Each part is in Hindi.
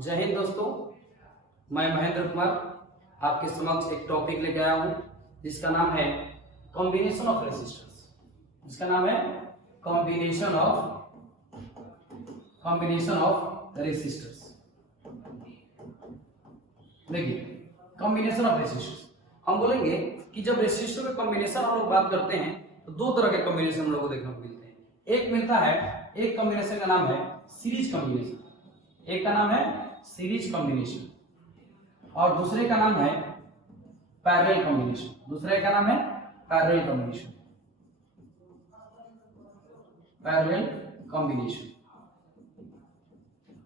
जय हिंद दोस्तों, मैं महेंद्र कुमार आपके समक्ष एक टॉपिक लेके आया हूं जिसका नाम है कॉम्बिनेशन ऑफ रेसिस्टर्स। जिसका नाम है कॉम्बिनेशन ऑफ रेसिस्टर्स। देखिए, कॉम्बिनेशन ऑफ रेसिस्टर्स हम बोलेंगे कि जब रेसिस्टर के कॉम्बिनेशन हम लोग बात करते हैं तो दो तरह के कॉम्बिनेशन हम लोग को देखने को मिलते हैं। एक मिलता है, एक कॉम्बिनेशन का नाम है सीरीज कॉम्बिनेशन, एक का नाम है सीरीज कॉम्बिनेशन और दूसरे का नाम है पैरेलल कॉम्बिनेशन। दूसरे का नाम है पैरेलल कॉम्बिनेशन। Parallel combination.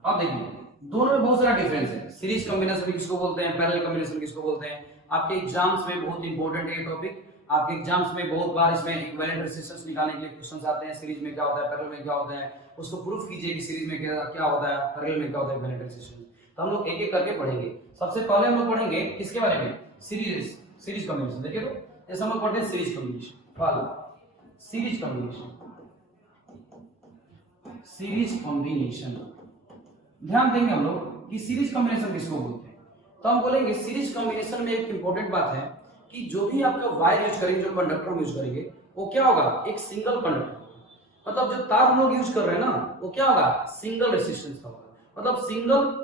अब देखिए, दोनों में बहुत सारा डिफरेंस है। सीरीज कॉम्बिनेशन किसको बोलते हैं, पैरेलल कॉम्बिनेशन किसको बोलते हैं। आपके एग्जाम्स में बहुत इंपॉर्टेंट है ये टॉपिक। आपके एग्जाम्स में बहुत बार इसमें इक्विवेलेंट रेसिस्टेंस निकालने के लिए क्वेश्चंस आते हैं। सीरीज में क्या होता है, पैरेलल में क्या होता है, उसको प्रूफ कीजिए कि सीरीज में क्या होता है, पैरेलल में क्या होता है इक्विवेलेंट रेसिस्टेंस। तो हम लोग एक एक करके पढ़ेंगे। सबसे पहले हम लोग पढ़ेंगे किसके बारे में, सीरीज कॉम्बिनेशन। देखिए, तो जैसे हम लोग पढ़ते हैं सीरीज कॉम्बिनेशन, पहला सीरीज कॉम्बिनेशन। सीरीज कॉम्बिनेशन ध्यान देंगे हम लोग कि सीरीज कॉम्बिनेशन किसको बोलते हैं। तो हम बोलेंगे सीरीज कॉम्बिनेशन में एक इंपॉर्टेंट बात है कि जो भी आपका वायर यूज करेंगे, जो कंडक्टर हम यूज करेंगे, वो क्या होगा, एक सिंगल कंडक्टर। मतलब जो तार हम लोग यूज कर रहे हैं ना, वो क्या होगा, सिंगल रेसिस्टेंस का होगा। मतलब सिंगल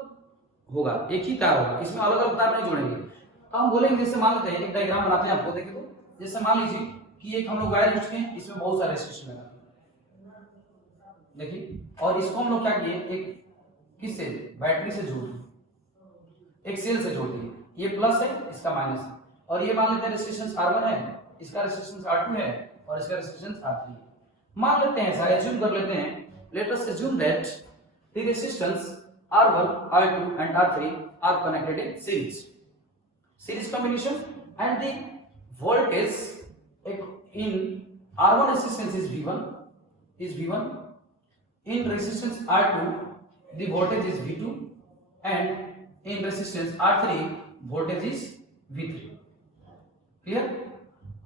होगा, एक ही तार होगा, इसमें अलग अलग तार नहीं जोड़ेंगे। तो हम बोलेंगे, जैसे मान लेते हैं, एक डायग्राम बनाते हैं आपको। देखिए, तो जैसे मान लीजिए कि एक हम लोग वायर यूज किए, इसमें बहुत सारे रेसिस्टेंस लगा देखिए, और इसको हम लोग क्या किए, एक किससे, बैटरी से जोड़ दिए, एक सेल से जोड़ दिए। ये प्लस है, इसका माइनस है। और ये मान लेते हैं रेसिस्टेंस R1 है, इसका रेसिस्टेंस R2 है और इसका रेसिस्टेंस R3 है। मान लेते हैं, ऐसा एज्यूम कर लेते हैं, let us assume that the resistance R1, R2 and R3 are connected in series combination and the voltage in R1 resistance is V1, in resistance R2 the voltage is V2 and in resistance R3 voltage is V3। Clear.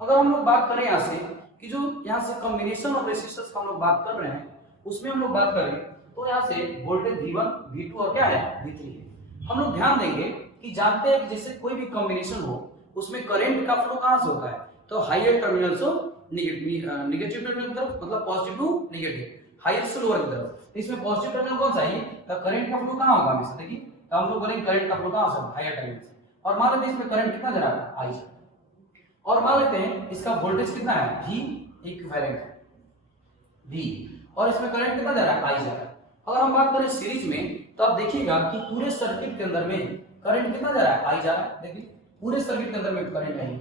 अगर हम लोग बात करें यहाँ से कि जो यहाँ से कॉम्बिनेशन ऑफ रेसिस्टर्स का हम लोग बात कर रहे हैं, उसमें हम लोग बात करें तो यहाँ से वोल्टेज V1, V2 और क्या है, V3 है। हम लोग ध्यान देंगे कि जानते हैं कि जैसे कोई भी कॉम्बिनेशन हो उसमें करंट का फ्लो कहाँ से होता है, तो हायर टर्मिनल से निगेटिव टर्मिनल की तरफ, मतलब पॉजिटिव टू निगेटिव, हायर से लोअर की तरफ। इसमें पॉजिटिव टर्मिनल कौन सा है, तो करंट का फ्लो कहाँ होगा हमेशा। देखिए, तो हम लोग बोलेंगे करंट का फ्लो कहाँ से, हायर टर्मिनल से। और मान लेते हैं इसमें करंट कितना जा रहा है, I। और मान लेते हैं इसका वोल्टेज कितना है, V इक्विवेलेंट है V, और इसमें करंट कितना जा रहा है, I जा रहा है। अगर हम बात करें सीरीज में तो आप देखिएगा कि पूरे सर्किट के अंदर में करंट कितना जा रहा है, I जा रहा है। देखिए, पूरे सर्किट के अंदर में करंट है,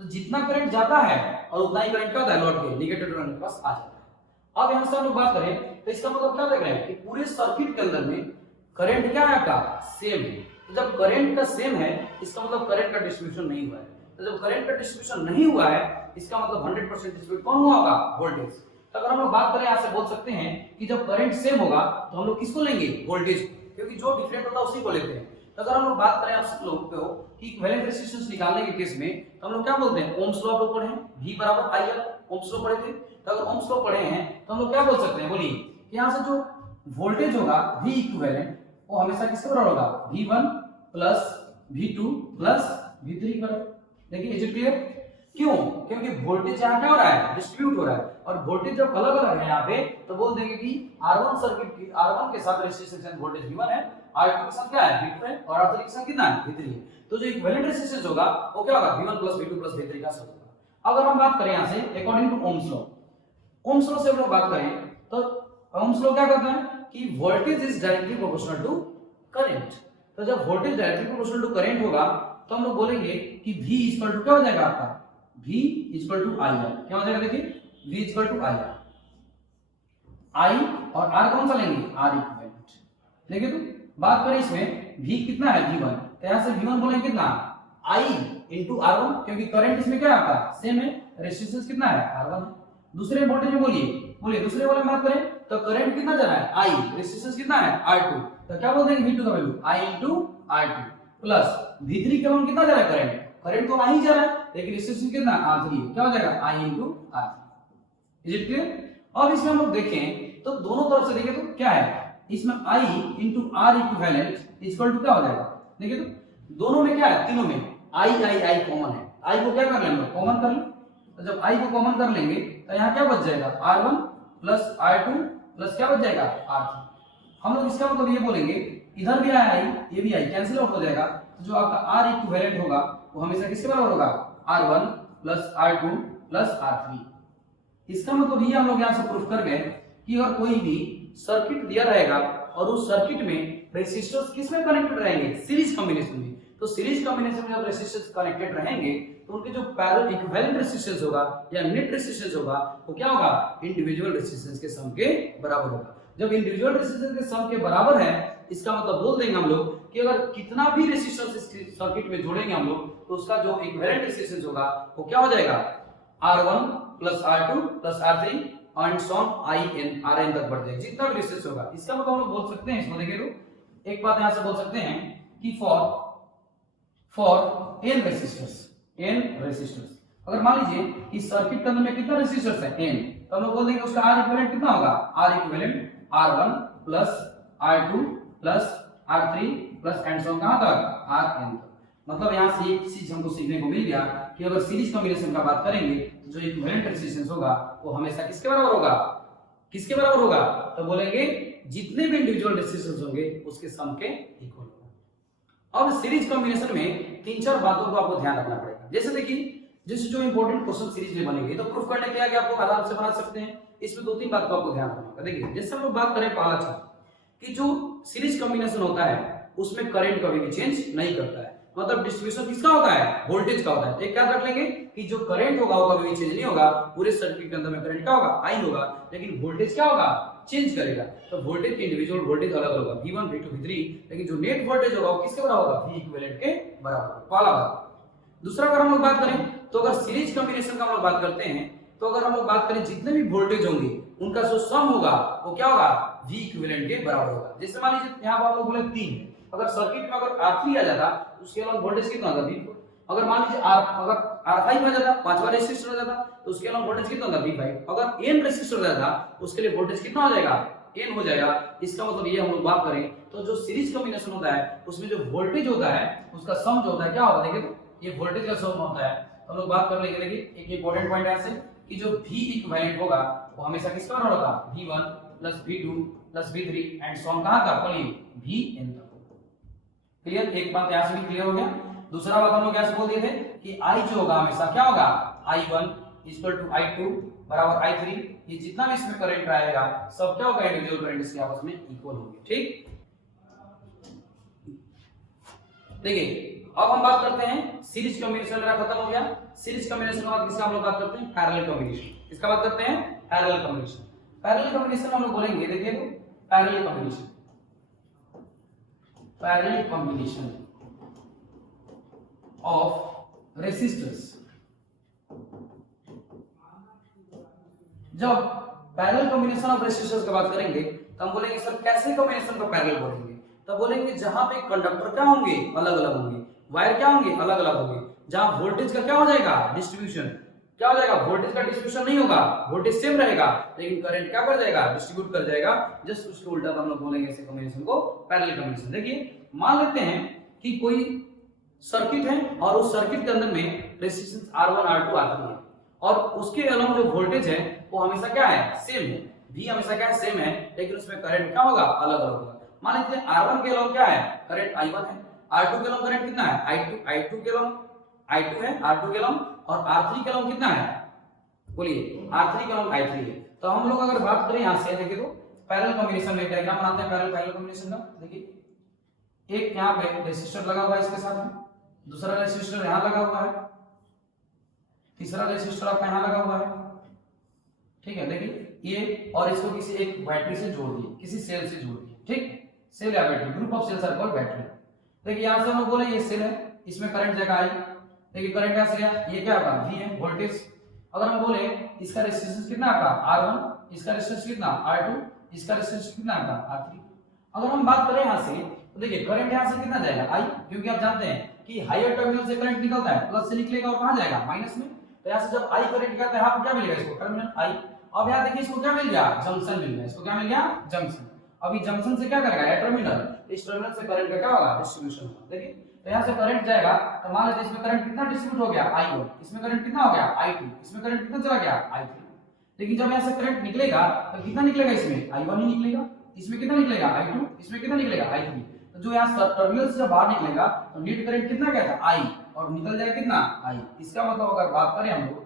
तो जितना करंट जाता है और उतना ही करंट क्या होता है, लौट के निगेटिव टर्मिनल के पास आ जाता है। अब यहां से हम लोग बात करें तो इसका मतलब क्या देख रहे हैं कि पूरे सर्किट के अंदर में करंट क्या है, आपका सेम है। तो जब करंट का सेम है, इसका मतलब करंट का डिस्ट्रीब्यूशन नहीं हुआ है। तो जब करंट का डिस्ट्रीब्यूशन नहीं हुआ है, इसका मतलब 100% डिस्ट्रीब्यूट कौन हुआ होगा, वोल्टेज। तो अगर हम लोग बात करें, यहाँ से बोल सकते हैं कि जब करंट सेम होगा तो हम लोग किसको लेंगे, वोल्टेज, क्योंकि जो डिफरेंट होता है उसी को लेते हैं। तो अगर हम लोग बात करें आप सब लोगों को कि इक्विवेलेंट रेसिस्टेंस निकालने के केस में, तो हम लोग क्या बोलते हैं, ओम्स लॉ लोग पढ़े हैं, V बराबर IL, ओम्स लॉ पढ़े थे। तो अगर ओम्स लॉ पढ़े हैं तो हम लोग क्या बोल सकते हैं, बोलिए कि यहाँ से जो वोल्टेज होगा V इक्विवेलेंट, वो हमेशा किसके बराबर होगा, V1 plus V2 plus V3 बराबर। देखिए, इज इट क्लियर। क्यों, क्योंकि वोल्टेज यहाँ क्या हो रहा है, डिस्ट्रीब्यूट हो रहा है। और वोल्टेज जब अलग अलग है यहाँ पे, तो बोल देंगे कि R1 सर्किट की, R1 के साथ रेजिस्टेंस वोल्टेज V1 है, R2 के साथ क्या है, V2 है, और R3 के साथ कितना है, V3 है। तो जो इक्विवेलेंट रेजिस्टेंस होगा वो क्या होगा, V1 plus V2 plus V3 का सब होगा। अगर हम बात करें यहाँ से according to Ohm's law, Ohm's law से हम लोग बात करें तो ओम्स लॉ क्या कहता है कि voltage is directly proportional to current. तो जब voltage directly proportional to current होगा तो हम लोग बोलेंगे कि V इक्वल टू क्या हो जाएगा आपका, V इक्वल टू IR। क्या हो जाएगा, देखिए V equal to IR, I और R कौन सा लेंगे, R इक्विवेलेंट। देखिए, तो बात करें इसमें V कितना है, V1, तो यहाँ से V1 बोलेंगे कितना, I इंटू R1, क्योंकि करंट इसमें क्या है आपका सेम है, रेजिस्टेंस कितना है, R1 है। दूसरे वोल्टेज में बोलिए दूसरे वाले में बात करें तो करंट कितना जा रहा है, I, रेजिस्टेंस कितना है, R2, तो क्या बोल देंगे V2 का value I into R2 plus V3 का वैल्यू कितना जा रहा है, करंट तो वहीं जा रहा है, लेकिन रेजिस्टेंस कितना R3 है, क्या हो जाएगा I into R3। Is it clear. अब इसमें हम लोग देखें तो दोनों तरफ से देखें तो क्या है, इसमें I into R equivalent equal to क्या हो जाएगा, देखिए तो दोनों में क्या है, तीनों में आई आई आई कॉमन है, आई को क्या कर लेंगे, कॉमन कर लें। तो जब आई को कॉमन कर लेंगे तो यहाँ क्या बच जाएगा, R1 प्लस R2 प्लस क्या बच जाएगा, R3। हम लोग इसका मतलब ये बोलेंगे इधर भी आई ये भी आई कैंसिल आउट हो जाएगा, तो जो आपका R इक्विवेलेंट होगा वो हमेशा किसके बराबर होगा, R1 plus R2 plus R3। इसका मतलब ये हम लोग यहाँ से प्रूफ कर गए कि अगर कोई भी सर्किट दिया रहेगा और उस सर्किट में रेसिस्टर्स किस में कनेक्टेड रहेंगे, सीरीज कॉम्बिनेशन में, तो सीरीज कॉम्बिनेशन में जब रेसिस्टर्स कनेक्टेड रहेंगे तो उनके जो पैरेलल इक्विवेलेंट रेसिस्टेंस होगा या नेट रेसिस्टेंस होगा वो क्या होगा, इंडिविजुअल रेसिस्टेंस के सम के बराबर होगा। जब इंडिविजुअल रेसिस्टेंस के सम के बराबर है, इसका मतलब बोल देंगे हम लोग कि अगर कितना भी रेसिस्टेंस इस सर्किट में जोड़ेंगे हम लोग तो उसका जो इक्विवेलेंट रेसिस्टेंस होगा वो क्या हो जाएगा, R1 plus R2 plus R3 and so on Rn तक बढ़ जाएगा, जितना भी रेसिस्टेंस होगा। इसका मतलब हम लोग बोल सकते हैं, इसको देखिए तो एक बात यहां से बोल सकते हैं कि फॉर n रेसिस्टर्स, अगर मान लीजिए इस सर्किट के अंदर में कितना रेसिस्टर्स है, n, तो हम लोग बोल देंगे उसका R इक्विवेलेंट कितना होगा, R equivalent R1 plus R2 plus R3 plus and so on कहां तक, Rn तक। मतलब यहां से एक चीज हमको सीखने को मिल गया कि अगर सीरीज कॉम्बिनेशन का बात करेंगे तो जो इक्विवेलेंट रेजिस्टेंस होगा वो हमेशा किसके बराबर होगा, किसके बराबर होगा, तो बोलेंगे जितने भी इंडिविजुअल रेजिस्टेंस होंगे उसके सम के इक्वल होगा। अब सीरीज कॉम्बिनेशन में तीन चार बातों को आपको ध्यान रखना पड़ेगा। जैसे देखिए, जैसे जो इंपॉर्टेंट क्वेश्चन सीरीज में बनेंगे तो प्रूफ करने के लिए आप लोग आराम से बना सकते हैं। इसमें दो तीन बात को आपको ध्यान रखना होगा। देखिए, जैसे हम लोग बात करें पहला चीज कि जो सीरीज कॉम्बिनेशन होता है उसमें करंट कभी भी चेंज नहीं करता है, मतलब डिस्ट्रीब्यूशन किसका होता है, वोल्टेज का होता है। एक क्या रख लेंगे कि जो करंट होगा वो कभी भी चेंज नहीं होगा, पूरे सर्किट के अंदर में करंट क्या होगा, आई होगा, लेकिन वोल्टेज क्या होगा, चेंज करेगा। तो वोल्टेज के इंडिविजुअल वोल्टेज अलग अलग होगा, V1 V2 V3, लेकिन जो नेट वोल्टेज होगा वो किसके बराबर होगा, V इक्विवेलेंट के बराबर होगा। पहला बात। दूसरा अगर हम लोग बात करें तो अगर सीरीज कॉम्बिनेशन का हम लोग बात करते हैं तो अगर हम लोग बात करें जितने भी वोल्टेज होंगे उनका जो सम होगा वो क्या होगा, V इक्विवेलेंट के बराबर होगा। जैसे मान लीजिए यहां पर हम लोग बोले 3, अगर सर्किट में अगर R3 आ जाता तो उसके अलावा वोल्टेज कितना होता, V4। अगर मान लीजिए अगर R5 आ जाता, पांचवा रेजिस्टर हो जाता तो उसके अलावा वोल्टेज कितना होता, V5। अगर n रेजिस्टर हो जाता तो उसके लिए वोल्टेज कितना हो जाएगा, n हो जाएगा। इसका मतलब ये हम लोग बात करें तो जो सीरीज कॉम्बिनेशन होता है उसमें जो वोल्टेज होता है उसका सम जो होता है क्या होता है, देखिए तो ये वोल्टेज का सम होता है। तो हम लोग बात कर लेंगे, देखिए एक इंपॉर्टेंट पॉइंट है ऐसे कि जो V इक्विवेलेंट होगा वो हमेशा किसका बराबर होगा, V1 plus V2 plus V3 and so on कहां तक, बोलिए Vn तक। क्लियर, एक बात यहां से भी क्लियर हो गया। दूसरा बात हम लोग कैसे बोल दिए थे कि I जो होगा हमेशा क्या होगा, I1 इक्वल टू I2 बराबर I3, ये जितना भी इसमें करंट आएगा सब क्या होगा, इंडिविजुअल करंट इसके आपस में इक्वल होंगे। ठीक, देखिए अब हम बात करते हैं सीरीज कॉम्बिनेशन मेरा खत्म हो गया। सीरीज कॉम्बिनेशन के बाद किसका हम लोग बात करते हैं, पैरेलल कॉम्बिनेशन। किसका बात करते हैं, पैरेलल कॉम्बिनेशन। पैरेलल कॉम्बिनेशन हम लोग बोलेंगे, देखिए parallel combination, parallel combination of resistors. जब पैरेलल कॉम्बिनेशन ऑफ रेसिस्टर्स की बात करेंगे तो हम बोलेंगे सर कैसे कॉम्बिनेशन को पैरेलल बोलेंगे, तो बोलेंगे जहां पे कंडक्टर क्या होंगे, अलग अलग होंगे, वायर क्या होंगे, अलग अलग होंगे, जहां वोल्टेज का क्या हो जाएगा, डिस्ट्रीब्यूशन क्या हो जाएगा, वोल्टेज का डिस्ट्रीब्यूशन नहीं होगा, वोल्टेज सेम रहेगा लेकिन करंट क्या कर जाएगा, डिस्ट्रीब्यूट कर जाएगा। जस्ट उसके उल्टा हम लोग बोलेंगे ऐसे कॉम्बिनेशन को पैरेलल कॉम्बिनेशन। देखिए मान लेते हैं कि कोई सर्किट है और उस सर्किट के अंदर में रेजिस्टेंस R1 R2 R3 है और उसके अलावा जो वोल्टेज है वो हमेशा क्या है, सेम है, V हमेशा क्या है, सेम है, लेकिन उसमें करंट क्या होगा, अलग अलग होगा। मान लीजिए R1 के अलावा क्या है, करंट I1 है, R2 के अलावा करंट कितना है, I2 के अलावा I2 है, R2 के अलावा, और R3 के अलावा कितना है, बोलिए R3 के अलावा I3 है। तो हम लोग अगर बात करें यहां से, देखिए तो पैरेलल कॉम्बिनेशन में डायग्राम बनाते हैं पैरेलल कॉम्बिनेशन का। देखिए एक यहां पे रेजिस्टर लगा हुआ है इसके साथ में, दूसरा रेजिस्टर यहां लगा हुआ है, तीसरा रेजिस्टर आपका यहां लगा हुआ है, ठीक है। देखिए ये और इसको किसी एक बैटरी से जोड़ दिए, किसी सेल से जोड़ दिए, ठीक, सेल या battery, group of cells are called battery. देखिए यहां से हम लोग बोले ये सेल है, इसमें करंट जगह आई, देखिए करंट कैसे गया, ये क्या होगा, V है वोल्टेज। अगर हम बोले इसका रेजिस्टेंस कितना आपका R1, इसका रेजिस्टेंस कितना R2, इसका रेजिस्टेंस कितना आपका R3। अगर हम बात करें यहां से तो देखिए करंट यहां से कितना जाएगा I, क्योंकि आप जानते हैं कि हायर टर्मिनल से करंट निकलता है, प्लस से निकलेगा और कहां जाएगा, माइनस में। तो यहां से जब I करंट निकलता है, यहां पर क्या मिलेगा इसको, टर्मिनल I। अब यहां देखिए इसको क्या मिल गया, जंक्शन मिल गया, इसको क्या मिल गया, जंक्शन। अभी जंक्शन से क्या करेगा, या टर्मिनल, इस टर्मिनल से करंट का क्या होगा, डिस्ट्रीब्यूशन होगा। देखिए तो यहाँ से करंट जाएगा, तो मान लेते हैं इसमें करंट कितना डिस्ट्रीब्यूट हो गया, I1, इसमें करंट कितना हो गया, I2, इसमें करंट कितना चला गया, I3। लेकिन जब यहाँ से करंट निकलेगा तो कितना निकलेगा, इसमें I1 ही निकलेगा, इसमें कितना निकलेगा, I2, इसमें कितना निकलेगा, I3। तो जो यहाँ टर्मिनल से जब बाहर निकलेगा तो नेट करंट कितना गया था, I, और निकल जाएगा कितना, I। इसका मतलब अगर बात करें हम लोग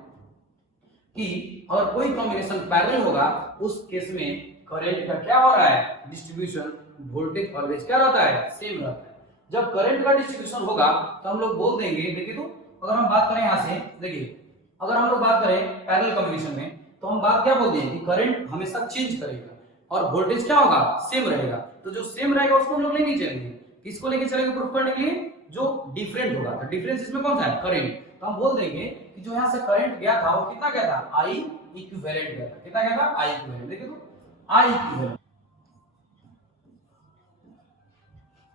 कि अगर कोई कॉम्बिनेशन पैरेलल होगा, उस केस में करंट का क्या हो रहा है, डिस्ट्रीब्यूशन, वोल्टेज ऑलवेज क्या रहता है, सेम रहता है। जब करंट का डिस्ट्रीब्यूशन होगा तो हम लोग बोल देंगे, देखिए तो अगर हम बात करें यहाँ से, देखिए अगर हम लोग बात करें पैरेलल कॉम्बिनेशन में, तो हम बात क्या बोलते हैं कि करंट हमेशा चेंज करेगा और वोल्टेज क्या होगा, सेम रहेगा। तो जो सेम रहेगा उसको हम लोग लेके चलेंगे, किसको लेके चलेंगे प्रूफ करने के लिए, जो डिफरेंट होगा। तो डिफरेंस इसमें कौन सा है, करंट। तो हम बोल देंगे कि जो यहाँ से करंट गया था वो कितना गया था, I इक्विवेलेंट गया था, कितना गया था, I इक्विवेलेंट। देखिए तो I इक्विवेलेंट।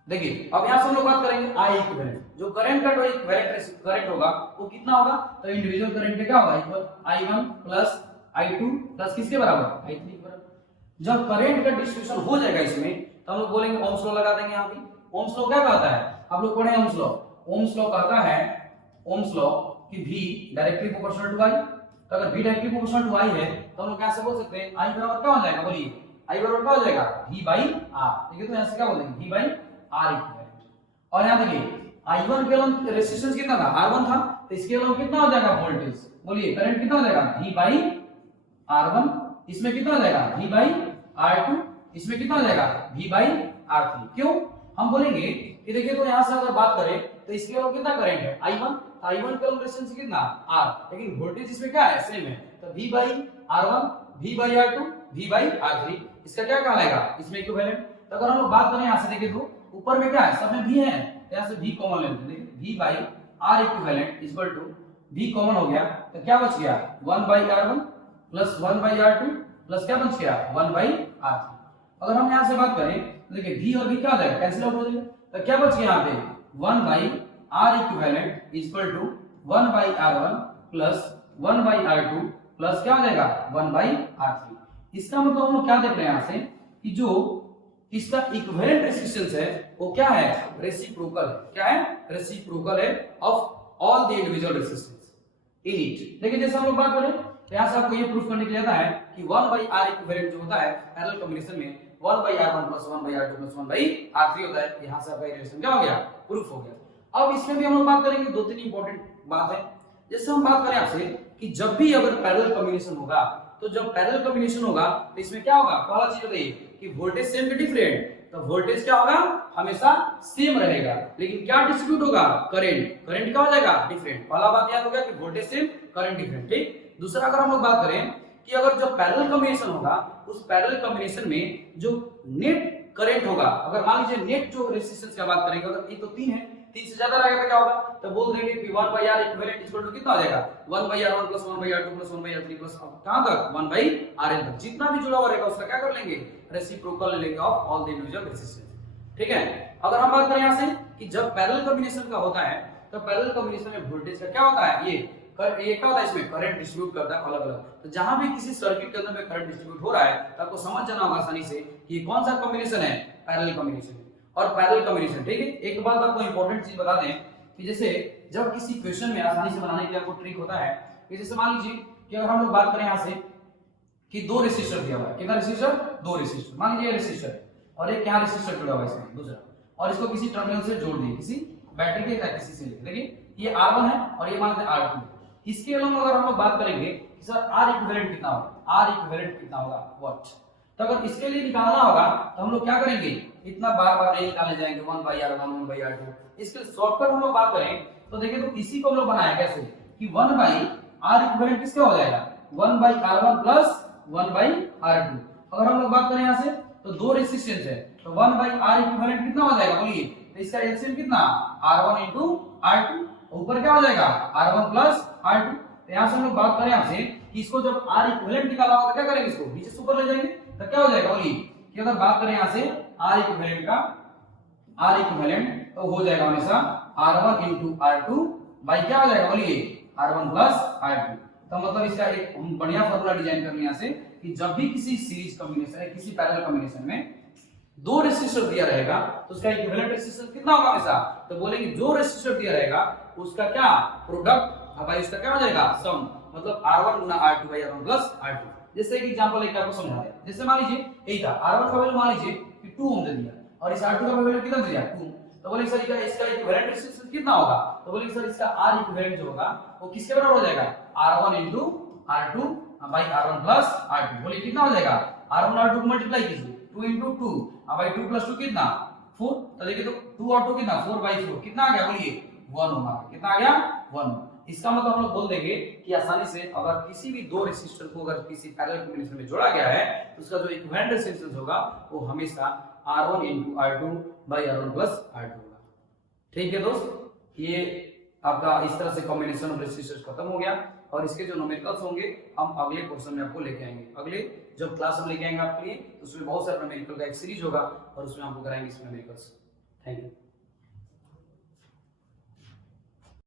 देखिए अब यहाँ से हम लोग बात करेंगे I इक्विवेलेंट, जो करंट का जो इक्विवेलेंट करंट होगा वो कितना होगा, तो इंडिविजुअल करंट का क्या होगा, equal I1 plus I2 plus किसके बराबर, I3 के बराबर। जब करंट का डिस्ट्रीब्यूशन हो जाएगा इसमें, तो हम लोग बोलेंगे ओम्स लॉ लगा देंगे। यहाँ पे ओम्स लॉ क्या कहता है, आप लोग पढ़े ओम्स लॉ। ओम्स लॉ कहता है, ओम्स लॉ कि V directly proportional to I। तो अगर V directly proportional to I है तो हम लोग कैसे बोल सकते हैं, I बराबर क्या हो जाएगा, बोलिए I बराबर क्या हो जाएगा, V by R। देखिए तो यहाँ से क्या बोलेंगे, V by R इक्विवेलेंट। और यहाँ देखिए I1 के अलग रेजिस्टेंस कितना था, R1 था, तो इसके अलग कितना हो जाएगा, वोल्टेज, बोलिए करंट कितना हो जाएगा, V by R1, इसमें कितना हो जाएगा, V by R2, इसमें कितना हो जाएगा, V by R3। क्यों, हम बोलेंगे कि देखिए तो यहाँ से अगर बात करें तो इसके अलग कितना करंट है, I1, I1 का रेजिस्टेंस कितना, R, लेकिन वोल्टेज इसमें क्या है, सेम है। तो V by R1, V by R2, V by R3, इसका क्या कहलाएगा, इसमें इक्विवेलेंट। तो अगर हम लोग बात करें यहाँ से देखिए तो ऊपर में क्या है, सब में V है, तो यहाँ से V कॉमन लेते हैं। देखिए V by R equivalent equal to V common हो गया, तो क्या बच गया, 1 by R1 plus 1 by R2 plus क्या बच गया, 1 by R3। अगर हम यहाँ से बात करें तो देखिए V और V क्या हो जाएगा, कैंसिल आउट हो जाएगा, तो क्या बच गया यहाँ पे, 1 by R equivalent equal to 1 by R1 plus 1 by R2 plus क्या हो जाएगा, 1 by R3। इसका मतलब हम लोग क्या देख रहे हैं यहाँ से कि जो इसका इक्विवेलेंट रेजिस्टेंस है वो क्या है, रेसिप्रोकल है। क्या है, रेसिप्रोकल है of all the individual resistance in it. देखिए जैसे हम लोग बात करें तो यहाँ से आपको ये प्रूफ करने के लिए आता है कि 1 by R इक्विवेलेंट जो होता है पैरेलल कॉम्बिनेशन में 1 by R1 plus 1 by R2 plus 1 by R3 होता है। यहाँ से आपका रिलेशन क्या हो गया, प्रूफ हो गया। अब इसमें भी हम लोग बात करेंगे, दो तीन इंपॉर्टेंट बात है। जैसे हम बात करें आपसे कि जब भी अगर पैरेलल कॉम्बिनेशन होगा, तो जब पैरेलल कॉम्बिनेशन होगा तो इसमें क्या होगा, पहला चीज बताइए कि वोल्टेज सेम के डिफरेंट। तो वोल्टेज क्या होगा, हमेशा सेम रहेगा, लेकिन क्या डिस्ट्रीब्यूट होगा, करंट, करंट क्या हो जाएगा, डिफरेंट। पहला बात याद हो गया कि वोल्टेज सेम करंट डिफरेंट, ठीक। दूसरा अगर हम लोग बात करें कि अगर जो पैरेलल कॉम्बिनेशन होगा उस पैरेलल कॉम्बिनेशन में जो नेट करंट होगा, अगर मान लीजिए नेट जो रेजिस्टेंस की बात करेंगे, अगर ये तो 3 है, 3 से ज्यादा रहेगा तो क्या होगा, तो बोल देंगे कि 1 by R equivalent equal to कितना हो जाएगा, 1 by R1 plus 1 by R2 plus 1 by R3 plus कहां तक, 1 by Rn तक। जितना भी जुड़ा हुआ रहेगा उसका क्या कर लेंगे, रेसिप्रोकल लेंगे of all the individual resistance, ठीक है। अगर हम बात करें यहां से कि जब पैरेलल कॉम्बिनेशन का होता है तो पैरेलल कॉम्बिनेशन में वोल्टेज का क्या होता है, ये क्या होता है, इसमें करंट डिस्ट्रीब्यूट करता है अलग अलग। तो जहां भी किसी सर्किट के अंदर में करंट डिस्ट्रीब्यूट हो रहा है तो आपको समझ जाना होगा आसानी से कि कौन सा कॉम्बिनेशन है, पैरेलल कॉम्बिनेशन और पैरेलल कॉम्बिनेशन, ठीक है। एक बात आपको इंपॉर्टेंट चीज बता दें कि जैसे जब किसी क्वेश्चन में आसानी से बनाने के लिए आपको ट्रिक होता है कि जैसे मान लीजिए कि अगर हम लोग बात करें यहां से कि 2 रेजिस्टर दिया हुआ है, कितना रेजिस्टर, 2 रेजिस्टर, मान लीजिए रेजिस्टर और एक यहां रेजिस्टर जुड़ा हुआ है इसमें दूसरा, और इसको किसी टर्मिनल से जोड़ दिए, किसी बैटरी के या किसी से, देखिए ये R1 है और ये मान लेते हैं R2। इसके अलावा अगर हम लोग बात करेंगे कि सर R इक्विवेलेंट कितना होगा, R इक्विवेलेंट कितना होगा, व्हाट। तो अगर इसके लिए निकालना होगा तो हम लोग क्या करेंगे, इतना बार बार नहीं निकालने जाएंगे 1 by R1 1 by R2। इसके शॉर्टकट हम लोग बात करें तो देखिए तो इसी को हम लोग बनाया कैसे कि 1 by R इक्विवेलेंट किसका हो जाएगा, 1 by R1 plus 1 by R2। अगर हम लोग बात करें यहां से तो 2 रेजिस्टेंस है तो 1 by R इक्विवेलेंट कितना हो जाएगा, बोलिए, तो इसका एलसीएम कितना, R1 into R2, ऊपर क्या हो जाएगा, R1 प्लस R2। तो यहां से हम लोग बात करें आपसे कि इसको जब R इक्विवेलेंट निकाला होगा तो क्या करेंगे, इसको नीचे से ऊपर ले जाएंगे, तो क्या हो जाएगा, बोलिए कि अगर बात करें यहां से R इक्विवेलेंट का, R इक्विवेलेंट तो हो जाएगा हमेशा R1 into R2 बाय क्या हो जाएगा, बोलिए R1 प्लस R2। तो मतलब इसका एक हम बढ़िया फार्मूला डिजाइन कर लें यहां से कि जब भी किसी सीरीज कॉम्बिनेशन है, किसी पैरेलल कॉम्बिनेशन में दो रेसिस्टर दिया रहेगा तो उसका इक्विवेलेंट रेसिस्टेंस कितना होगा हमेशा, तो बोलेंगे जो रेसिस्टर दिया रहेगा उसका क्या प्रोडक्ट, अब भाई इसका क्या हो जाएगा सम, मतलब R1 Guna R2 by R1 plus R2। जैसे एक एग्जांपल लेके आपको समझा दिया, जैसे मान लीजिए यही था R1 का वैल्यू मान लीजिए कि 2 ओम दे दिया और इस R2 का वैल्यू कितना दिया 2, तो बोले सर इसका इक्विवेलेंट रेसिस्टेंस कितना होगा, तो बोले सर इसका R इक्विवेलेंट जो होगा वो किसके बराबर हो जाएगा R1 into R2 by R1 plus R2। बोले कितना हो जाएगा R1 R2 को मल्टीप्लाई कीजिए 2 into 2 बाई 2 plus 2 कितना 4, तो देखिए तो 2 और 2 कितना 4 by 4 कितना आ गया बोलिए 1 ओम आ गया, कितना आ गया 1 ओम। इसका मतलब हम लोग बोल देंगे कि आसानी से अगर किसी भी दो रेसिस्टर को अगर किसी पैरेलल कॉम्बिनेशन में जोड़ा गया है तो उसका जो इक्विवेलेंट रेसिस्टेंस होगा वो हमेशा R1 into R2 by R1 plus R2 होगा। ठीक है दोस्त, ये आपका इस तरह से कॉम्बिनेशन ऑफ रेसिस्टर्स खत्म हो गया और इसके जो न्यूमेरिकल्स होंगे हम अगले क्वेश्चन में आपको लेके आएंगे। अगले जब क्लास हम लेके आएंगे आपके लिए तो उसमें बहुत सारे न्यूमेरिकल का एक सीरीज होगा और उसमें आपको कराएंगे इसमें न्यूमेरिकल्स। Thank you.